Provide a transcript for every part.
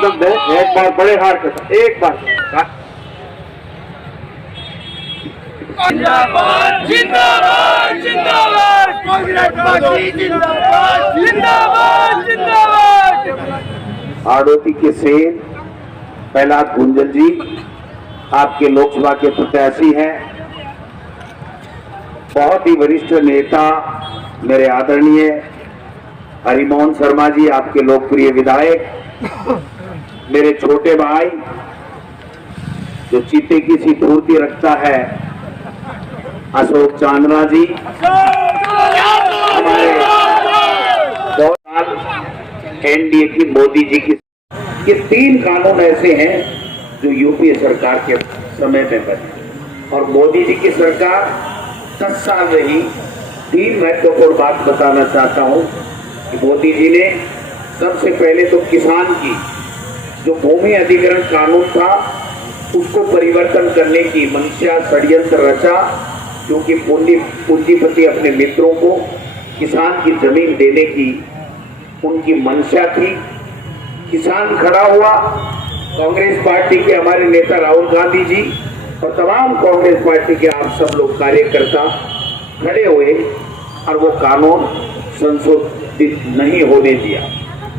कदम दे, एक बार बड़े हार के साथ, एक बार जिंदाबाद जिंदाबाद जिंदाबाद कांग्रेस पार्टी जिंदाबाद जिंदाबाद जिंदाबाद। आड़ोती के सेन प्रहलाद गुंजन जी आपके लोकसभा के प्रत्याशी हैं। बहुत ही वरिष्ठ नेता मेरे आदरणीय हरिमोहन शर्मा जी आपके लोकप्रिय विधायक, मेरे छोटे भाई जो चीते की सी फूर्ति रखता है अशोक चांदना जी, हमारे 2 साल एनडीए की मोदी जी की, ये 3 कानून ऐसे हैं जो यूपीए सरकार के समय में बने और मोदी जी की सरकार 10 साल रही। 3 महत्वपूर्ण बात बताना चाहता हूं कि मोदी जी ने सबसे पहले तो किसान की जो भूमि अधिग्रहण कानून था उसको परिवर्तन करने की मंशा षड्यंत्र रचा, क्योंकि पूंजीपति अपने मित्रों को किसान की जमीन देने की उनकी मंशा थी। किसान खड़ा हुआ, कांग्रेस पार्टी के हमारे नेता राहुल गांधी जी और तमाम कांग्रेस पार्टी के आप सब लोग कार्यकर्ता खड़े हुए और वो कानून संशोधित नहीं होने दिया।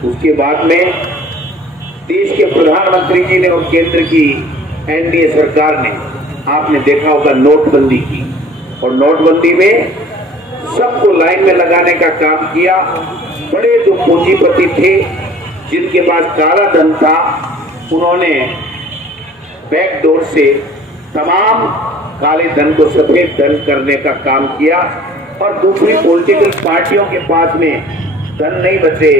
उसके बाद में देश के प्रधानमंत्री जी ने और केंद्र की एनडीए सरकार ने, आपने देखा होगा, नोटबंदी की और नोटबंदी में सबको लाइन में लगाने का काम किया। बड़े जो पूंजीपति थे जिनके पास काला धन था, उन्होंने बैकडोर से तमाम काले धन को सफेद धन करने का काम किया और दूसरी पॉलिटिकल पार्टियों के पास में धन नहीं बचे,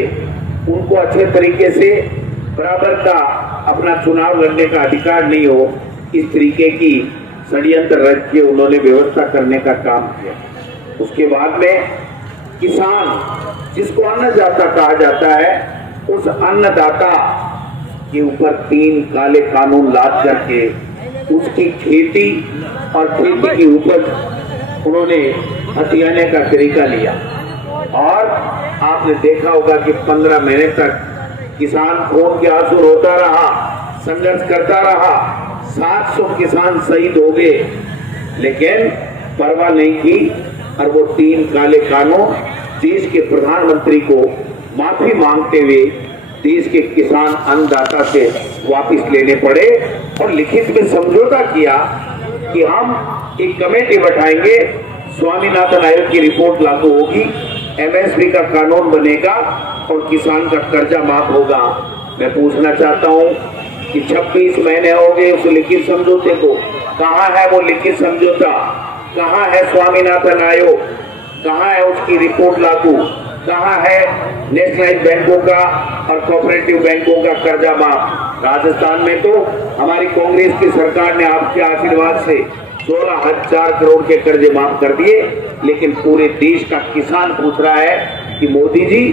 उनको अच्छे तरीके से बराबर का अपना चुनाव लड़ने का अधिकार नहीं हो, इस तरीके की षड्यंत्र रच के उन्होंने व्यवस्था करने का काम किया। उसके बाद में किसान जिसको अन्नदाता कहा जाता है, उस अन्नदाता के ऊपर 3 काले कानून लाद करके उसकी खेती और खेती की उपज उन्होंने हथियाने का तरीका लिया और आपने देखा होगा कि 15 महीने तक किसान खून के आंसू रोता रहा, संघर्ष करता रहा। 700 किसान शहीद हो गए, लेकिन परवाह नहीं की और वो 3 काले कानून देश के प्रधानमंत्री को माफी मांगते हुए देश के किसान अन्नदाता से वापस लेने पड़े और लिखित में समझौता किया कि हम एक कमेटी बैठाएंगे, स्वामीनाथन आयोग की रिपोर्ट लागू होगी, एमएसपी का कानून बनेगा और किसान का कर्जा माफ होगा। मैं पूछना चाहता हूं कि 26 महीने हो गए उस लिखित समझौते को, कहां है वो लिखित समझौता? कहां है स्वामीनाथन आयोग? कहां है उसकी रिपोर्ट लागू? कहां है नेशनलाइज बैंकों का और कोऑपरेटिव बैंकों का कर्जा माफ? राजस्थान में तो हमारी कांग्रेस की सरकार ने आपके आशीर्वाद से 16,000 करोड़ के कर्जे माफ कर दिए, लेकिन पूरे देश का किसान पूछ रहा है कि मोदी जी,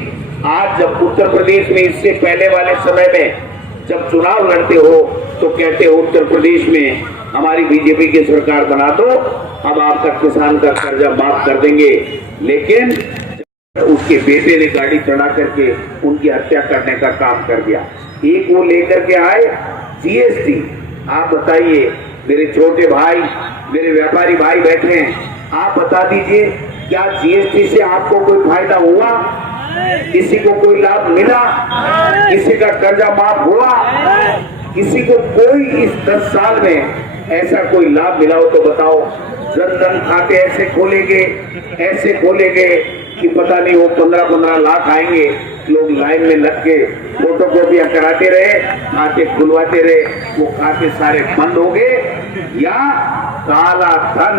आज जब उत्तर प्रदेश में इससे पहले वाले समय में जब चुनाव लड़ते हो तो कहते हो उत्तर प्रदेश में हमारी बीजेपी की सरकार बना दो, हम आपका किसान का कर्जा माफ कर देंगे, लेकिन उसके बेटे ने गाड़ी चढ़ा करके उनकी हत्या करने का काम कर दिया। एक वो लेकर के आए जीएसटी। आप बताइए, मेरे छोटे भाई, मेरे व्यापारी भाई बैठे हैं, आप बता दीजिए क्या जीएसटी से आपको कोई फायदा हुआ? किसी को कोई लाभ मिला? किसी का कर्जा माफ हुआ? किसी को कोई इस 10 साल में ऐसा कोई लाभ मिला हो तो बताओ। जनधन खाते ऐसे खोलेंगे कि पता नहीं वो 15-15 लाख आएंगे, लोग लाइन में लग के फोटोकॉपियां कराते रहे, खाते खुलवाते रहे, वो खाते सारे बंद हो गए, या काला धन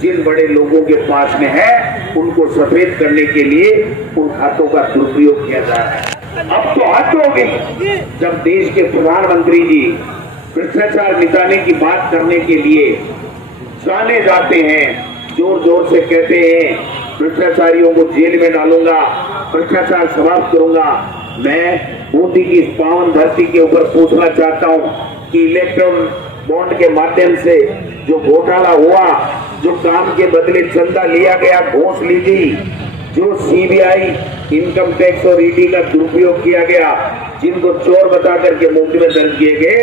जिन बड़े लोगों के पास में है उनको सफेद करने के लिए उन खातों का दुरुपयोग किया जा रहा है। अब तो हद हो गई जब देश के प्रधानमंत्री जी भ्रष्टाचार मिटाने की बात करने के लिए जाने जाते हैं, जोर जोर से कहते हैं भ्रष्टाचारियों को जेल में डालूंगा, भ्रष्टाचार समाप्त करूंगा। मैं मोदी की इस पावन धरती के ऊपर पूछना चाहता हूं कि इलेक्ट्रॉन बॉन्ड के माध्यम से जो घोटाला हुआ, जो काम के बदले चंदा लिया गया, घूस ली गई, जो सीबीआई इनकम टैक्स और ईडी का दुरुपयोग किया गया, जिनको चोर बता करके मुकदमे दर्ज किए गए,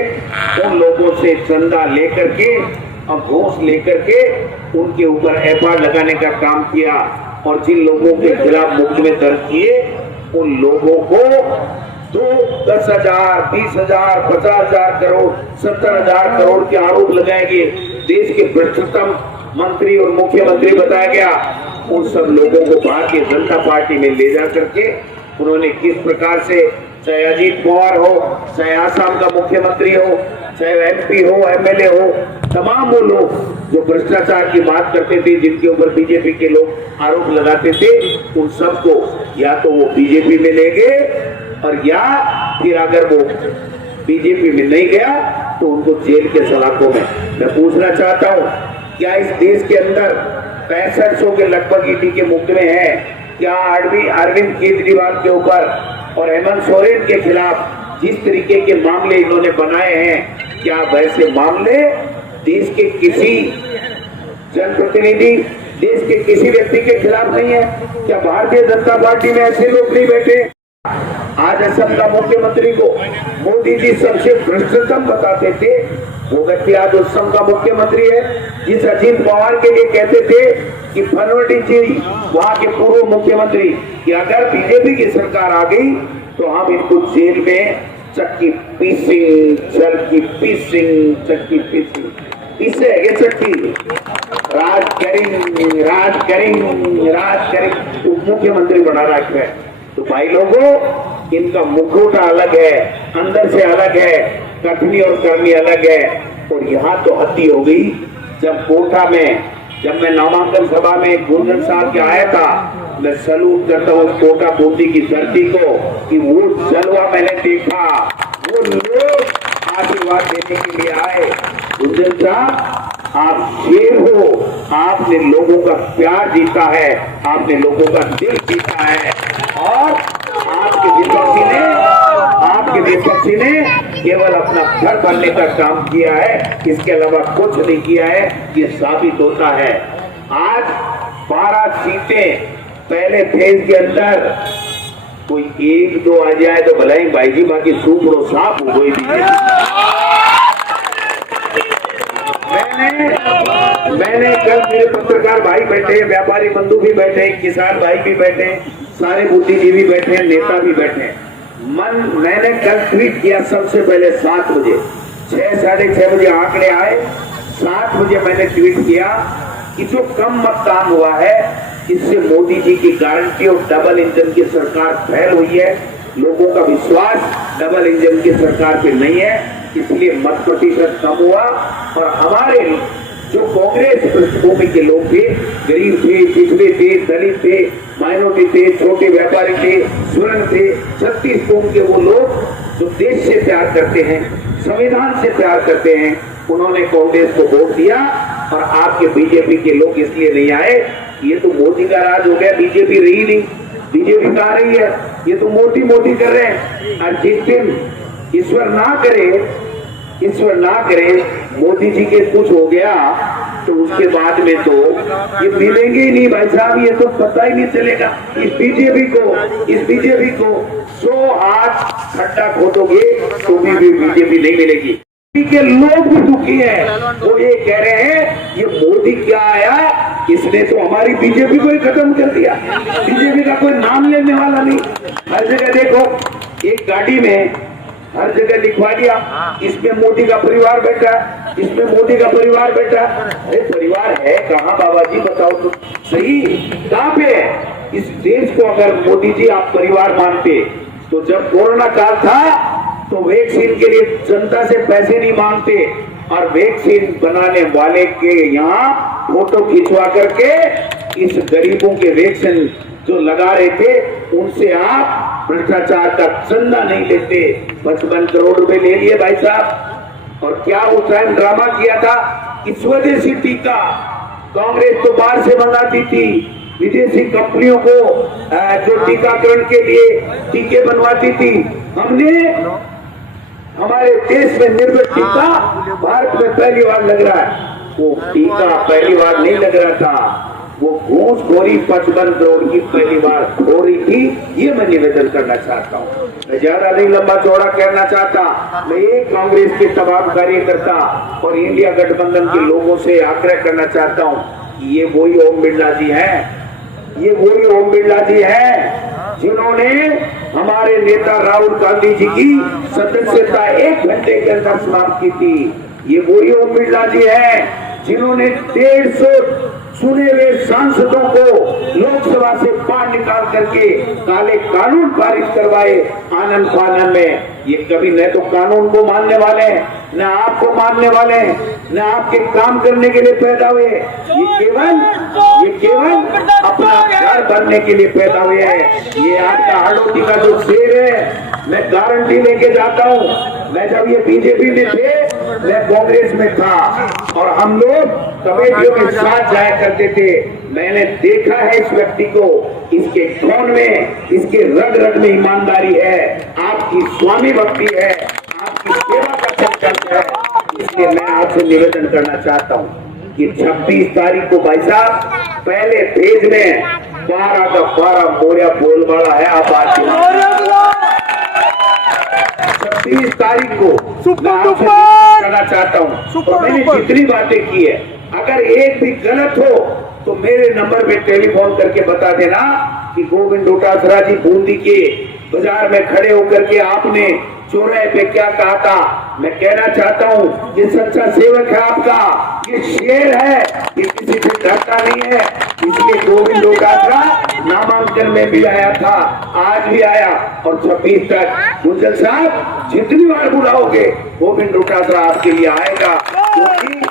उन लोगों से चंदा लेकर के और घूस लेकर के उनके ऊपर एफआईआर लगाने का काम किया, और जिन लोगों के खिलाफ मुकदमे दर्ज किए उन लोगों को तो 10,000, 20,000, 50,000 करोड़, 70,000 करोड़ के आरोप लगाएंगे। देश के भ्रष्टतम मंत्री और मुख्यमंत्री बताया गया। उन सब लोगों को भारतीय जनता पार्टी में ले जा करके उन्होंने किस प्रकार से, चाहे अजीत पवार हो, चाहे आसाम का मुख्यमंत्री हो, चाहे एमपी हो, एमएलए हो, तमाम वो लोग जो भ्रष्टाचार की बात करते थे, जिनके ऊपर बीजेपी के लोग आरोप लगाते थे, उन सबको या तो वो बीजेपी में ले गए, और या फिर अगर वो बीजेपी में नहीं गया तो उनको जेल के सलाखों में। मैं पूछना चाहता हूँ, क्या इस देश के अंदर 6500 के लगभग ईडी के मुकदमे हैं? क्या अरविंद केजरीवाल के ऊपर और हेमंत सोरेन के खिलाफ जिस तरीके के मामले इन्होंने बनाए हैं, क्या वैसे मामले देश के किसी जनप्रतिनिधि, देश के किसी व्यक्ति के खिलाफ नहीं है? क्या भारतीय जनता पार्टी में ऐसे लोग नहीं बैठे? आज असम का मुख्यमंत्री को मोदी जी सबसे भ्रष्टतम बताते थे, वो व्यक्ति आज असम का मुख्यमंत्री है। जिस अजीत पवार के लिए कहते थे कि फडणवीस जी वहां के पूर्व मुख्यमंत्री, कि अगर बीजेपी की सरकार आ गई तो हम इनको जेल में चक्की पीसिंग, चक्की पीसिंग, चक्की पीसिंग, इससे ये चक्की राज करेंगे, राज करेंगे, राज करेंगे, उप मुख्यमंत्री बना रखा है। तो भाई लोगों, इनका मुखौटा अलग है, अंदर से अलग है, कथनी और करनी अलग है। और यहाँ तो हत्ती हो गई। जब कोटा में, जब मैं नामांकन सभा में गुंजन साहब के आया था, मैं सलूट करता हूँ कोटा बूंदी की धरती को, कि वो जलवा मैंने देखा, वो लोग आशीर्वाद देने के लिए आए। गुंजन साहब, आप शेर हो, आपने लोगों का प्यार जीता है, आपने लोगों का दिल जीता है, और आपके विपक्षी ने केवल अपना घर बनने का काम किया है, इसके अलावा कुछ नहीं किया है। ये साबित होता है। आज 12 सीटें पहले फेज के अंदर कोई 1-2 आ जाए तो भलाई भाई जी, बाकी सूपड़ो साफ हो गई। मैंने कल मेरे पत्रकार भाई बैठे, व्यापारी बंधु भी बैठे, किसान भाई भी बैठे, सारे बुद्धिजीवी बैठे, नेता भी बैठे। मैंने कल ट्वीट किया सबसे पहले 7 बजे, 6-6:30 बजे आंकड़े आए, 7 बजे मैंने ट्वीट किया कि जो कम मतदान हुआ है, इससे मोदी जी की गारंटी और डबल इंजन की सरकार फैल हुई है। लोगों का विश्वास डबल इंजन की सरकार पे नहीं है, इसलिए मत प्रतिशत कम हुआ। और हमारे जो कांग्रेस पृष्ठभूमि के लोग थे, गरीब थे, पिछड़े थे, दलित थे, माइनॉरिटी थे, छोटे व्यापारी थे, सुरंग थे, 36 कौम के वो लोग जो देश से प्यार करते हैं, संविधान से प्यार करते हैं, उन्होंने कांग्रेस को वोट दिया। और आपके बीजेपी के लोग इसलिए नहीं आए, ये तो मोदी का राज हो गया, बीजेपी रही नहीं, बीजेपी कहा रही है, ये तो मोदी मोदी कर रहे हैं। और जिस दिन ईश्वर ना करे मोदी जी के कुछ हो गया, तो उसके बाद में तो ये मिलेंगे ही नहीं भाई साहब, ये तो पता ही नहीं चलेगा। इस बीजेपी को 100 हाथ खड्डा खोदोगे तो भी बीजेपी नहीं मिलेगी। के लोग भी दुखी हैं, वो ये कह रहे हैं ये मोदी क्या आया, इसने तो हमारी बीजेपी को ही खत्म कर दिया, बीजेपी का कोई नाम लेने वाला नहीं। हर जगह देखो, एक गाड़ी में हर जगह लिखवा दिया, इसमें मोदी का परिवार बैठा, इसमें मोदी का परिवार बैठा। अरे परिवार है कहाँ बाबा जी, बताओ तो सही, कहाँ पे है? इस देश को अगर मोदी जी आप परिवार मानते, तो जब कोरोना काल था तो वैक्सीन के लिए जनता से पैसे नहीं मांगते, और वैक्सीन बनाने वाले के यहाँ फोटो खिंचवा करके इस गरीबों के वैक्सीन जो लगा रहे थे, उनसे आप भ्रष्टाचार का चंदा नहीं लेते। 55 करोड़ रुपए ले लिए भाई साहब। और क्या उस टाइम ड्रामा किया था कि स्वदेशी टीका कांग्रेस तो बाहर से मंगाती थी, विदेशी कंपनियों को जो टीकाकरण के लिए टीके बनवाती थी, हमने हमारे देश में निर्मित टीका भारत में पहली बार लग रहा है। वो टीका पहली बार नहीं लग रहा था, वो घूसखोरी 55 करोड़ की पहली बार हो रही थी। ये मैं निवेदन करना चाहता हूँ। मैं ज्यादा नहीं लंबा चौड़ा कहना चाहता। मैं एक कांग्रेस के तमाम कार्यकर्ता और इंडिया गठबंधन के लोगों से आग्रह करना चाहता हूँ कि ये वही ओम बिरला जी हैं, ये वही ओम बिरला जी हैं जिन्होंने हमारे नेता राहुल गांधी जी की सदस्यता 1 घंटे के अंदर समाप्त की थी। ये वही ओम बिरला जी हैं जिन्होंने 150 चुने हुए सांसदों को लोकसभा से बाहर निकाल करके काले कानून पारित करवाए आनंद फानन में। ये कभी न तो कानून को मानने वाले हैं, न आपको मानने वाले हैं, न आपके काम करने के लिए पैदा हुए। ये केवल अपना घर बनने के लिए पैदा हुए हैं। ये आपका हाड़ोती का जो शेर है, मैं गारंटी लेके जाता हूँ। मैं जब ये बीजेपी में थे, मैं कांग्रेस में था और हम लोग कमेटियों के साथ जाया करते थे। मैंने देखा है इस व्यक्ति को, इसके खून में, इसके रग रग में ईमानदारी है, आपकी स्वामी भक्ति है, आपकी सेवा का संकल्प है। इसलिए मैं आपसे निवेदन करना चाहता हूँ कि 26 तारीख को भाई साहब पहले फेज में 12 का 12 मोरिया बोलबाला है। आप आज 26 तारीख को मैं आपसे करना चाहता हूँ। तो मैंने जितनी बातें की है, अगर एक भी गलत हो तो मेरे नंबर पे टेलीफोन करके बता देना कि गोविंद डोटासरा जी बूंदी के बाजार में खड़े होकर के आपने चौराहे पे क्या कहा था। मैं कहना चाहता हूँ ये सच्चा सेवक है आपका, ये शेर है, ये किसी से डरता नहीं है। इसलिए गोविंद डोटासरा नामांकन में भी आया था, आज भी आया और 26 तक गुंजल साहब जितनी बार बुलाओगे गोविंद डोटासरा आपके लिए आएगा। क्योंकि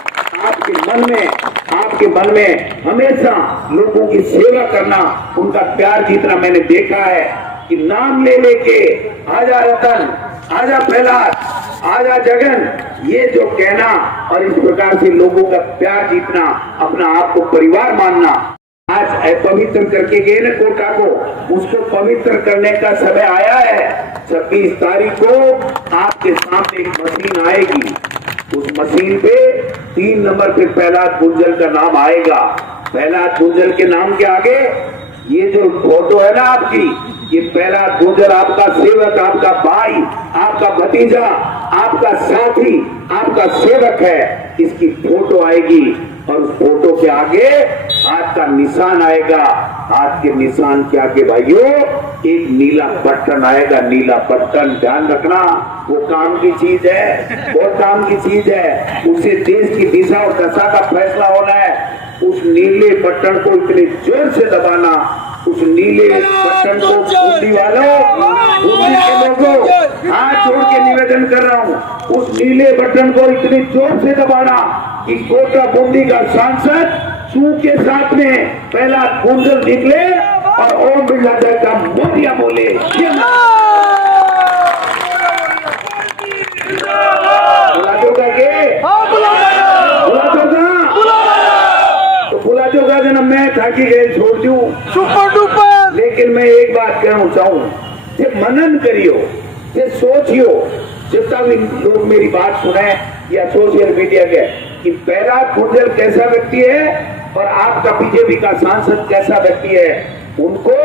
आपके मन में हमेशा लोगों की सेवा करना, उनका प्यार जीतना मैंने देखा है कि नाम ले लेके आजा रतन, आजा प्रहलाद, आजा जगन, ये जो कहना और इस प्रकार से लोगों का प्यार जीतना, अपना आप को परिवार मानना। आज पवित्र करके गए न कोटा को, उसको पवित्र करने का समय आया है। 26 तारीख को आपके सामने एक मशीन आएगी, उस मशीन पे 3 नंबर पे प्रहलाद गुंजल का नाम आएगा। प्रहलाद गुंजल के नाम के आगे ये जो फोटो है ना आपकी, ये प्रहलाद गुंजल आपका सेवक, आपका भाई, आपका भतीजा, आपका साथी, आपका सेवक है। इसकी फोटो आएगी और उस फोटो के आगे हाथ का निशान आएगा। हाथ के निशान के आगे भाइयों एक नीला बटन आएगा, नीला बटन। ध्यान रखना, वो काम की चीज है, बहुत काम की चीज है। उससे देश की दिशा और दशा का फैसला होना है। उस नीले बटन को इतने जोर से दबाना, उस नीले बटन को बूंदी वालों, बूंदी के लोगों, हाथ जोड़ के निवेदन कर रहा हूँ, उस नीले बटन को इतने जोर से दबाना कि कोटा बूंदी का सांसद चू के साथ में पहला गुंजल निकले और ओम बिरला जी का मोदिया बोले। बुला दोगा के? बुला दोगा? तो बुला दोगा जना मैं थाकी गए छोड़ दूं। Super duper. लेकिन मैं एक बात कहना चाहूँ, जब मनन करियो, जब सोचियो, जितना भी लोग मेरी बात सुने या सोशल मीडिया के, कि प्रहलाद गुंजल कैसा व्यक्ति है और आपका बीजेपी का सांसद कैसा व्यक्ति है। उनको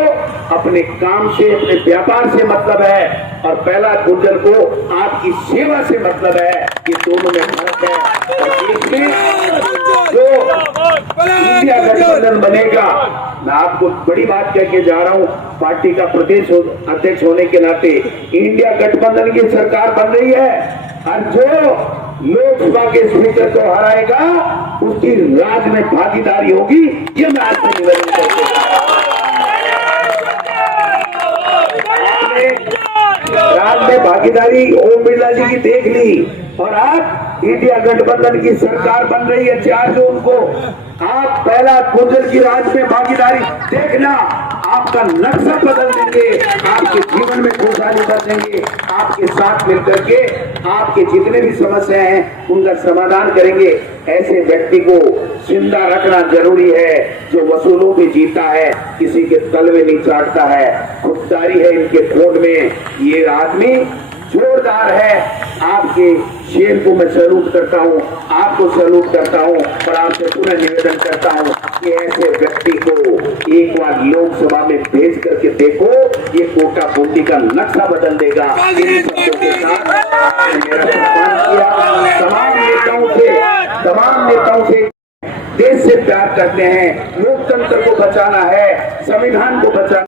अपने काम से, अपने व्यापार से मतलब है और प्रहलाद गुंजल को आपकी सेवा से मतलब है। ये दोनों में फर्क है। और देश में जो इंडिया गठबंधन बनेगा, मैं आपको बड़ी बात कह के जा रहा हूँ, पार्टी का प्रदेश अध्यक्ष होने के नाते इंडिया गठबंधन की सरकार बन रही है और जो लोकसभा के स्पीकर को हराएगा उसकी राज में भागीदारी होगी। ये मैं आपसे निवेदन करता हूं। राज में भागीदारी ओम बिरला जी की देख ली और आज इंडिया गठबंधन की सरकार बन रही है 4 जून को। आप प्रहलाद गुंजल की राज में भागीदारी देखना, आपका नक्शा बदल देंगे, आपके जीवन में खुशहाली कर देंगे। आपके साथ मिलकर के आपके जितने भी समस्याएं हैं उनका समाधान करेंगे। ऐसे व्यक्ति को जिंदा रखना जरूरी है, जो वसूलों में जीता है, किसी के तलवे नहीं चाटता है, खुददारी है इनके खून में। ये आदमी जोरदार है, आप आपके शेर को मैं सैल्यूट करता हूँ, आपको सैल्यूट करता हूँ और आपसे पुनः निवेदन करता हूँ कि ऐसे व्यक्ति को एक बार लोकसभा में भेज करके देखो, ये कोटा बूंदी का नक्शा बदल देगा। इन शब्दों के साथ आपने मेरा सम्मान किया। तमाम नेताओं से देश से प्यार करते हैं, लोकतंत्र को बचाना है, संविधान को बचाना